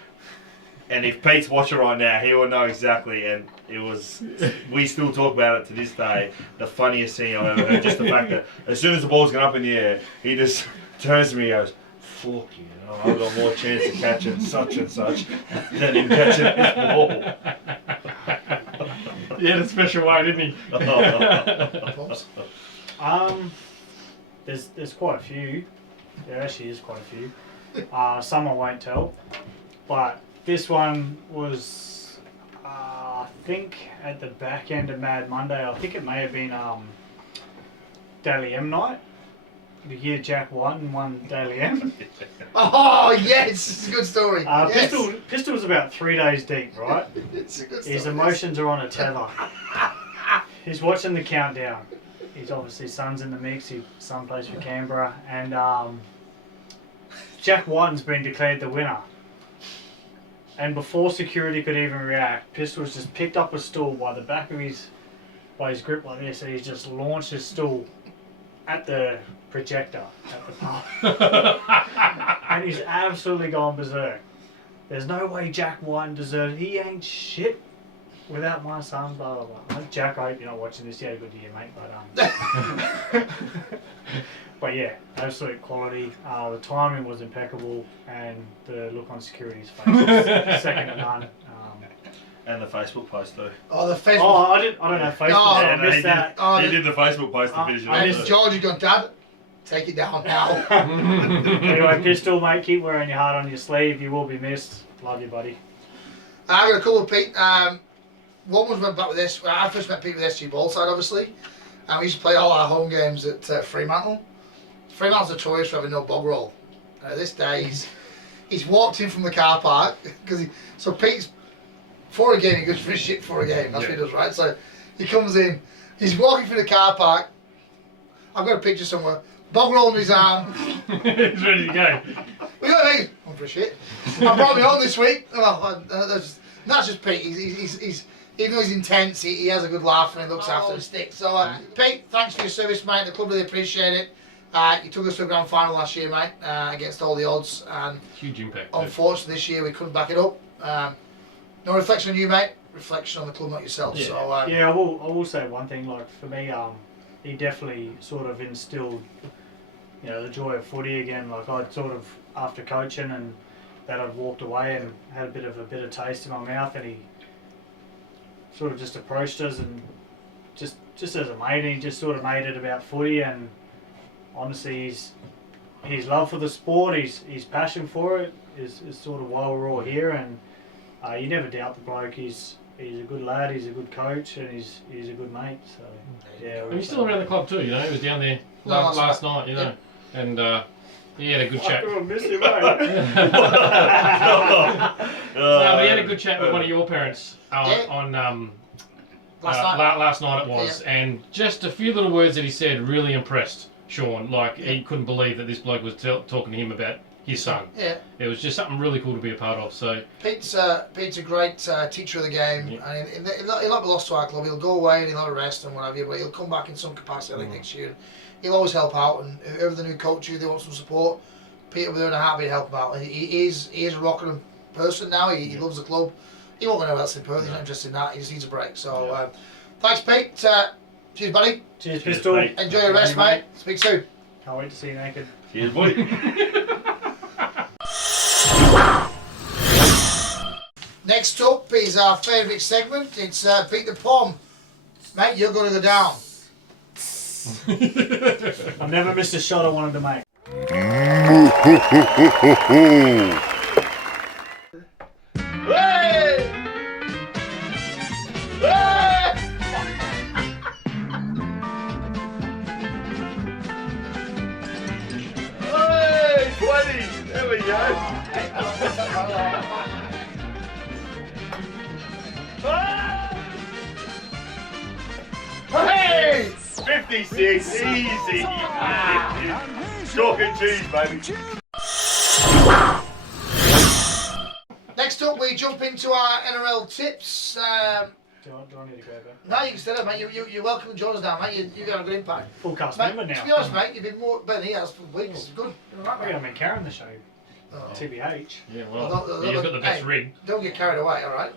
And if Pete's watching right now, he will know exactly. And it was, we still talk about it to this day, the funniest thing I've ever heard. Just the fact that as soon as the ball's going up in the air, he just turns to me and goes, "Fuck you, I've got more chance of catching such and such than him catching this ball." He had a special way, didn't he? There's quite a few. There actually is quite a few. Some I won't tell. But this one was, I think, at the back end of Mad Monday. I think it may have been Daily M night. The year Jack won Daily M. Oh yes, it's a good story. Yes. Pistol was about 3 days deep, right? It's a good story. His emotions are on a tether. He's watching the countdown. He's obviously son's in the mix. His son plays for Canberra, and Jack Whiten's been declared the winner. And before security could even react, Pistol's just picked up a stool by the back of his grip like this, and he's just launched his stool at the projector at the pub. And he's absolutely gone berserk. There's no way Jack White deserves. He ain't shit without my son. Blah blah blah. Jack, I hope you're not watching this. You had a good year, mate. But but yeah, absolute quality. The timing was impeccable, and the look on security's face was second to none. And the Facebook post too. Oh, the Facebook. Oh, I don't know Facebook. No, I missed that. He did the Facebook post to finish it And off. George has gone, Dad, take it down now. Anyway, Pistol, mate, keep wearing your heart on your sleeve. You will be missed. Love you, buddy. I've got a couple of Pete. One was went back with this. I first met Pete with SG Ballside, obviously. And we used to play all our home games at Fremantle. Fremantle's notorious for having no bog roll. This day, he's walked in from the car park. So Pete's, for a game, he goes for a shit for a game. That's what he does, right? So he comes in, he's walking through the car park. I've got a picture somewhere. Bog roll in his arm. He's ready to go. We got me. I'm for a shit. I brought me home this week. Well, that's just Pete. He's even though he's intense, he has a good laugh and he looks after the stick. So, Pete, thanks for your service, mate. The club really appreciate it. You took us to a grand final last year, mate, against all the odds. And huge impact. Unfortunately, this year we couldn't back it up. No reflection on you, mate. Reflection on the club, not yourself. Yeah. So, I will say one thing. Like for me, he definitely sort of instilled, the joy of footy again. Like I'd sort of after coaching and that I'd walked away and had a bit of a bitter taste in my mouth, and he sort of just approached us and just as a mate, and he just sort of made it about footy. And honestly, his love for the sport, his passion for it is sort of why we're all here. And you never doubt the bloke. He's a good lad. He's a good coach, and he's a good mate. So yeah. And he's still around the club too. He was down there last night. And he had a good chat. I miss you, mate. No, but he had a good chat with one of your parents on last night it was, and just a few little words that he said really impressed Sean. Like he couldn't believe that this bloke was talking to him about his son. Yeah. It was just something really cool to be a part of. So Pete's a great teacher of the game, and he'll not be lost to our club. He'll go away and he'll have a rest and whatever, but he'll come back in some capacity I think next year. He'll always help out, and whoever the new coach is, they want some support, Peter will be there in a heartbeat to help him out. He is a rocking person now. He loves the club. He won't go anywhere else in Perth. He's not interested in that. He just needs a break. So thanks, Pete. Cheers, buddy. Cheers, Pistol. Enjoy your rest, mate. Speak soon. Can't wait to see you naked. Cheers, buddy. Next up is our favourite segment. It's Beat the Pom. Mate, you're going to go down. I've never missed a shot I wanted to make. Hey! Hey, 20. There we go. Hey! 56. Easy. Chalk and cheese, baby. Next up, we jump into our NRL tips. Do I need to go back? No, you can stay there, mate. You're welcome to join us now, mate. You've got a good impact. Full cast Mate, member now. to be honest, mate, you've been more better than he has for weeks. Good. You're all I right, got mate. me carrying the show. Oh. TBH. yeah, Well, well, he's got the best hey, rig. Don't get carried away, all right?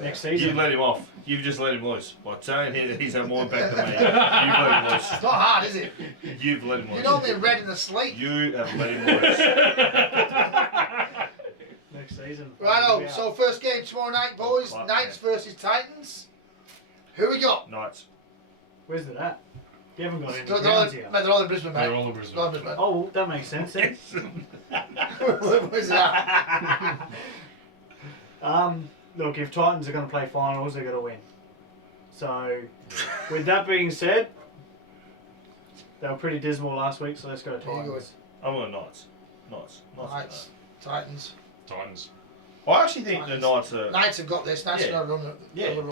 Next You season. let him off. You've just let him loose. By saying he's had more impact than me. You've let him loose. It's not hard, is it? You've let him You're loose. normally red in the sleep. You have let him loose. Next season. Righto, so first game tomorrow night, boys. Clap, Knights versus Titans. Who we got? Knights. Where's it at? You haven't got any They're grounds all, here. mate, they're all in Brisbane, mate. They're all in Brisbane. They're all in Brisbane. Oh, well, that makes sense then. Where's that? Look, if Titans are going to play finals, they're going to win. So, with that being said, they were pretty dismal last week, so let's go There you go. Titans. I'm going Knights. Knights. Knights, Titans. Titans. I actually think the Knights. Knights are. Knights have got this. Knights Yeah. are going to run. Yeah. Run.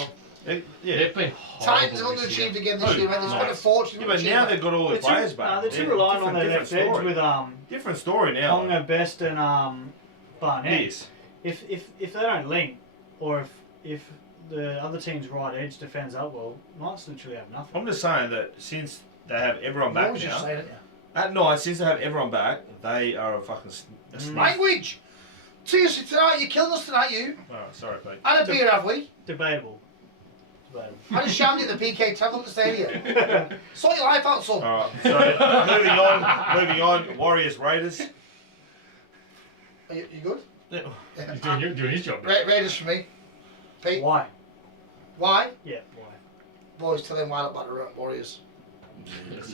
Yeah. They've been horrible Titans have this year. underachieved again this Who? year, mate. They've spent a Knights. fortune. Yeah, but now they've got all their players back. They're too Yeah, reliant on their different left edge story. with Different story now. Ponga, Best, and Barnett. Yes. If they don't link, or if the other team's right edge defends up well, Knights literally have nothing. I'm just saying that since they have everyone You back always just now, say it, yeah. at Knights, since they have everyone back, they are a fucking. Language! Seriously, tonight, you're killing us tonight, you. Oh, sorry, Pete. Had a beer, have we? Debatable. Had a shandy at the PK Travel Stadium. Sort your life out, son. Alright, so moving on, Warriors, Raiders. Are you good? Yeah. He's doing his job. Raiders for me. Pete, Why? why? Yeah, why? Boys, tell them why not back the Warriors.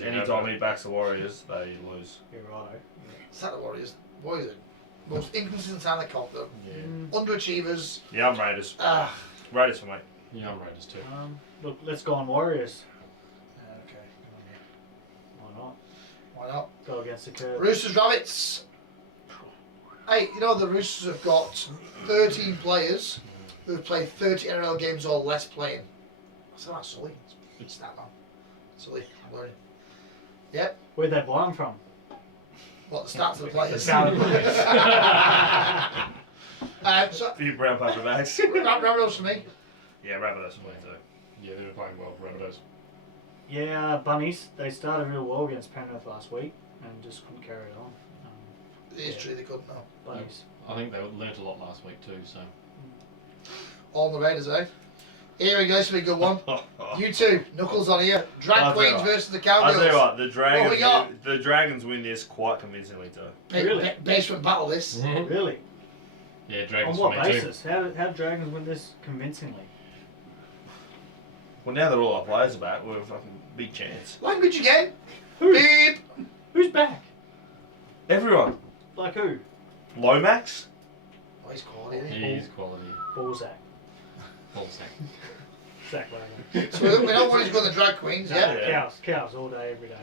Anytime he backs the Warriors, they lose. You're righto. It's not the Warriors. Warriors are the most inconsistent time they comp, though. Yeah. Underachievers. Yeah, I'm Raiders. Ah. Raiders for me. Yeah, I'm Raiders too. Look, let's go on Warriors. Okay. Why not? Why not? Go against the curve. Roosters, Rabbits. Hey, you know the Roosters have got 13 players who've played 30 NRL games or less playing. That's not silly. It's that, man. Silly. I'm learning. Yep. Where'd they buy them from? What, the stats of the players? Sound players. So, A few brown paper bags. Rabbitohs for me. Yeah, Rabbitohs for me too. Yeah, they were playing well for Rabbitohs. Yeah, Bunnies. They started real well against Penrith last week and just couldn't carry it on. The history they couldn't know. Bunnies. I think they learnt a lot last week too, so. All the Raiders, eh? Here we go, this will be a good one. You two, Knuckles on here. Drag I'll tell you Queens what. versus the I'll Cowgirls. tell you what, the What we got? Dragons win this quite convincingly too. Really? Basement battle this. Really? Yeah, On Dragons what for me basis? How do Dragons win this convincingly? Well, now that all our players are back, we're a fucking big chance. Language again. Who? Beep. Who's back? Everyone. Like who? Lomax? Oh, he's quality, too. isn't He is quality. Ballsack. Full stack. Zach Wagner. he? So we don't want him to go to the Drag Queens, yeah? Yeah. Cows all day, every day.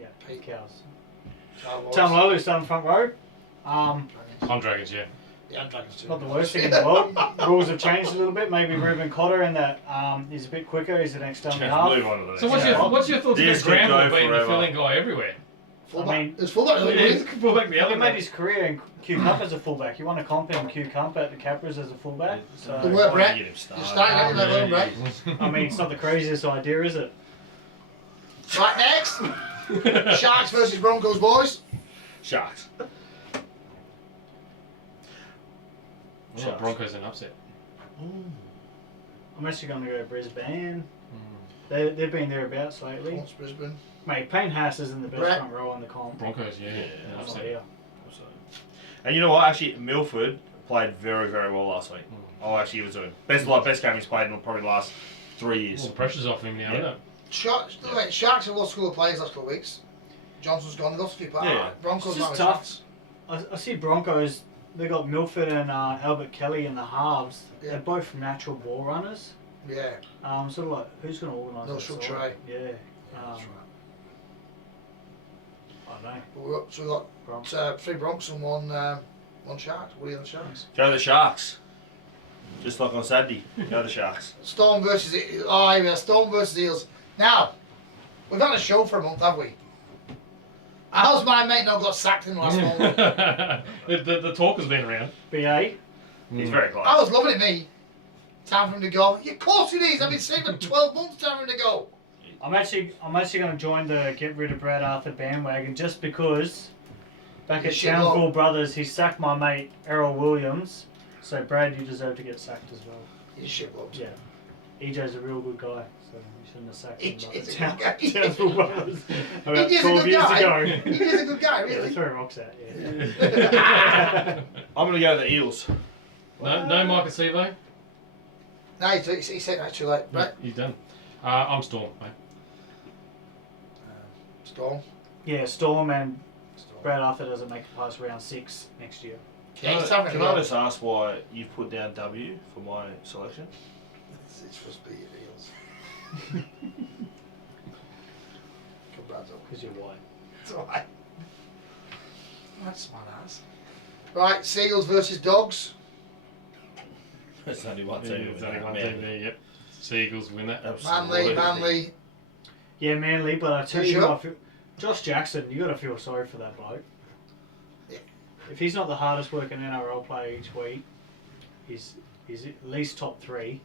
Yeah, Pete. cows. Cowboys. Tom Low's starting front row. I'm Dragons, yeah. Yeah, I'm Dragons too. Not the worst thing in the world. Rules have changed a little bit. Maybe Ruben Cotter and that he's a bit quicker. He's an extra Move half. on to the next So one. what's your thoughts This about could go Granville being the forever. filling guy everywhere? Fullback. I mean- There's fullback. Yeah, he's fullback the He other made way. his career in Q Cup as a fullback. He won a comp in Q Cup at the Capras as a fullback. The So word Why Brett. you get him You're started? starting at level, Brett. I mean, it's not the craziest idea, is it? Right, next. Sharks versus Broncos, boys. Sharks. Well, Broncos an upset. I'm actually going to go Brisbane. They've been thereabouts lately. What's Brisbane? Mate, Payne Haas isn't the best Brett. front row on the comp. Broncos, yeah. Yeah, an That's upset. not here. So. And you know what? Actually, Milford played very, very well last week. Oh, actually, he was doing best game he's played in probably the last 3 years. Well, the pressure's off him now, Yeah. isn't it? Sharks have lost school of players last couple of weeks. Johnson's gone. They've lost a few players. Yeah. Broncos It's just might have a tough. chance. I see Broncos. They got Milford and Albert Kelly in the halves. Yeah. They're both natural ball runners. Yeah. Sort of like who's going to organise No that structure, side? eh? Yeah. That's right. I don't know. So we've got Bronx. 3 Bronx and one Shark. What are you on the Sharks? Go the Sharks. Just like on Saturday. Go the Sharks. Storm versus Storm versus Eels. Now, we've had a show for a month, have we? How's my mate not got sacked in the last month? the talk has been around. BA. He's very close. I was loving it, me. Time for him to go. Yeah, of course it is. I've been saying for 12 months. Time for him to go. I'm actually going to join the get rid of Brad Arthur bandwagon just because back at Shit Townsville log. Brothers he sacked my mate Errol Williams. So Brad, you deserve to get sacked as well. He's a shit bloke. Yeah. EJ's a real good guy, so you shouldn't have sacked him. He's Like a good guy. Townsville Brothers about He is a 12 good years guy. ago. He is a good guy, Yeah, really. throw rocks at, yeah. I'm going to go the Eels. No Mike Acevo. No, he said actually, like, Brett. He's done. I'm Storm, mate. Storm. Yeah, Storm and Brad Arthur doesn't make it past round 6 next year. Yeah, he's Can having a I go. just ask why you've put down W for my selection? It's supposed to be your deals. Come Brad's up. Because you're white. It's alright. That's smart ass. Right, Seagulls versus Dogs. There's only one Yeah, team. there's with only that, one man. team there, yep. Seagulls win that. Manly. Yeah, Manly, but I tell You you, sure? I feel, Josh Jackson, you got to feel sorry for that bloke. Yeah. If he's not the hardest working NRL player each week, he's at least top 3,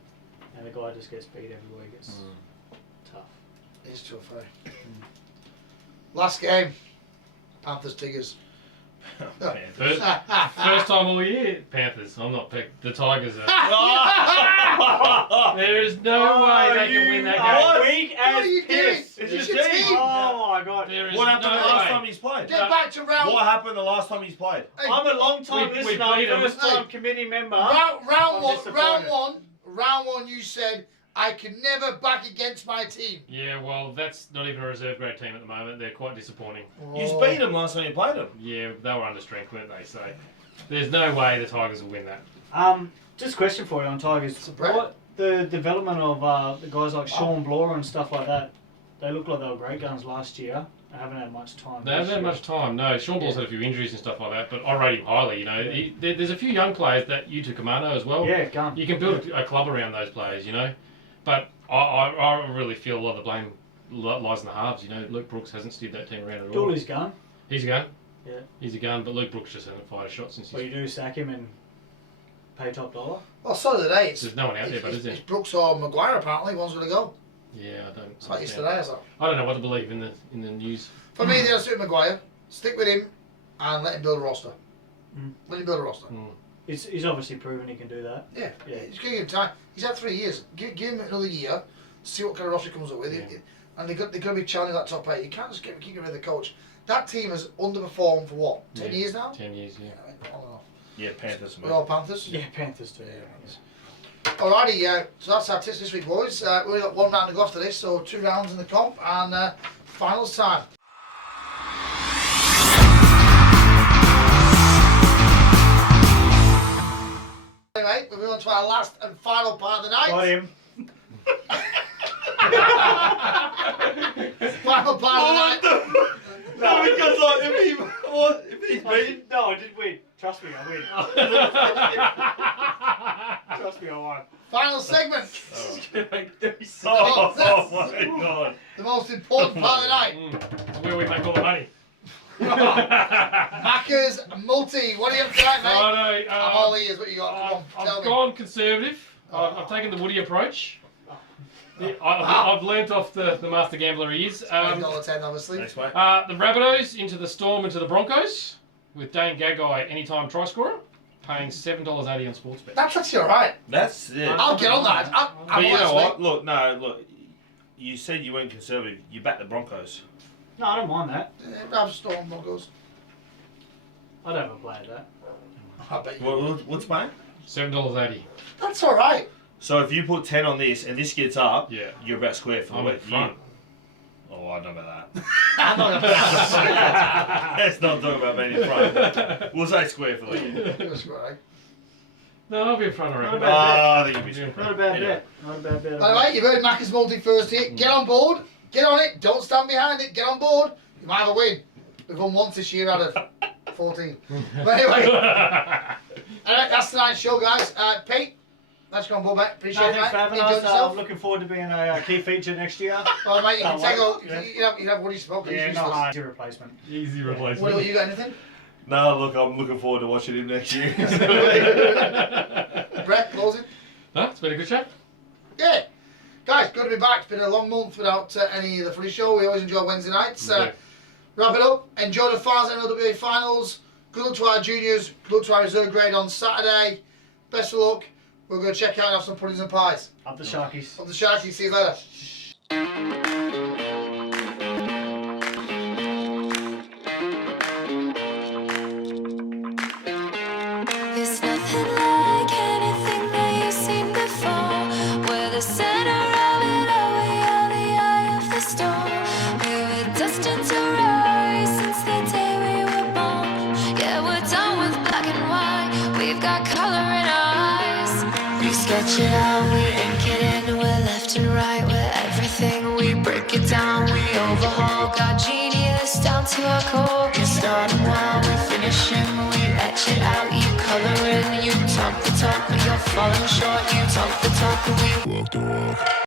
and the guy just gets beat every week. It's tough. It's tough, eh? Last game. Panthers Tigers. First time all year, Panthers. I'm not picked. The Tigers are. There is no way they can win that game. Weak What are as you doing? piss. It's It's your your team. team. Oh my god. There is What happened no the last way. time he's played? Get back to round What happened the last time he's played? Hey, I'm a long time We listener, beat 'em. first time Hey. committee member. round I'm one. disappointed. Round one. You said I can never back against my team. Yeah, well, that's not even a reserve grade team at the moment. They're quite disappointing. You beat him last time you played him. Yeah, they were under strength, weren't they? So there's no way the Tigers will win that. Just a question for you on Tigers. It's a break. What the development of the guys like Sean Bloor and stuff like that? They look like they were great guns last year. They haven't had much time. They haven't this had year. much time. No, Sean Ball's had a few injuries and stuff like that, but I rate him highly. You know, there's a few young players that you to Commando as well. Yeah, gun. You can build a club around those players, you know. But I really feel a lot of the blame lies in the halves. You know, Luke Brooks hasn't steered that team around at all. Dooley's gun. He's a gun. Yeah. He's a gun, but Luke Brooks just hasn't fired a shot since What you he's. do, sack him and pay top dollar? Well, so did they. There's no one out there, but is there? It's Brooks or Maguire apparently. One's going to go. Yeah, I don't. It's like understand. yesterday, so. I don't know what to believe in the news. For me, they'll stick with Maguire. Stick with him and let him build a roster. Mm. Let him build a roster. Mm. He's obviously proven he can do that. Yeah, Yeah. Just give him time. He's had 3 years. Give him another year. See what kind of roster he comes up with. Yeah. And they're going to be challenging that top 8. You can't just keep getting rid of the coach. That team has underperformed for what? 10 Yeah. years now. 10 years, yeah. I mean, I don't know. Yeah, Panthers. We're all Panthers. Yeah, Panthers too. Alrighty, so that's our tips this week, boys. We've only got 1 round to go after this, so 2 rounds in the comp and finals time. Anyway, we're moving on to our last and final part of the night. Got him. Final part of the night. No, because like if he's beat. No, I did win. Trust me, I win. Trust me, I won. Final segment. Oh my god. The most important part of the night. It's where we make all the money. Macca's multi. What do you have tonight, mate? Righto, I'm all ears. What you got? Come on, tell I've me. gone conservative. I've taken the Woody approach. I've learnt off the master gambler he is. $10, obviously. Thanks, mate. The Rabbitohs into the Storm into the Broncos with Dane Gagai anytime try scorer, paying $7.80 on Sportsbet. That's actually alright. That's it. I'll get on that. I'm But you know honest, what? mate. Look. You said you weren't conservative. You backed the Broncos. No, I don't mind that. Grab Storm Broncos. I'd have a play at that. I bet you. What's mine? $7.80. That's alright. So if you put 10 on this and this gets up, Yeah. you're about square for the I'm week. in front. Oh, I don't know about that. I'm not gonna Let's not talk about being in front. We'll say square for the week. That's right. No, I'll be in front, I reckon. Not a bad I think you'll be square. Not a bad Anyway. bet. Not a bad bet. Anyway, you've heard Macca's multi first here. Get on board. Get on it. Don't stand behind it. Get on board. You might have a win. We've won once this year out of 14. But anyway, that's tonight's show, guys. Pete, let's go on board, mate. Appreciate it, Thanks for mate. having Enjoy us. yourself. I'm looking forward to being a key feature next year. Well, mate, you can Oh, take well, over. yeah. You have Woody Smoke. Yeah, He's not useless. hard. Easy replacement. Easy replacement. Will, you got anything? No, look, I'm looking forward to watching him next year. Brett, closing? No, it's been a good chat. Yeah. Guys, good to be back. It's been a long month without any of the footy show. We always enjoy Wednesday nights. Yeah. Wrap it up. Enjoy the finals, NLWA finals. Good luck to our juniors. Good luck to our reserve grade on Saturday. Best of luck. We're going to check out and have some puddings and pies. Up the Sharkies. On the Sharkies. See you later. It's nothing like anything that you've seen before. We're the center of it all, we are the eye of the storm. We were destined to sketch it out, we ink it in. We're left and right, we're everything. We break it down, we overhaul. Got genius down to our core. We're starting while we're finishing. We etch it out, you color in. You talk the talk, but you're falling short. You talk the talk, and we walk the walk.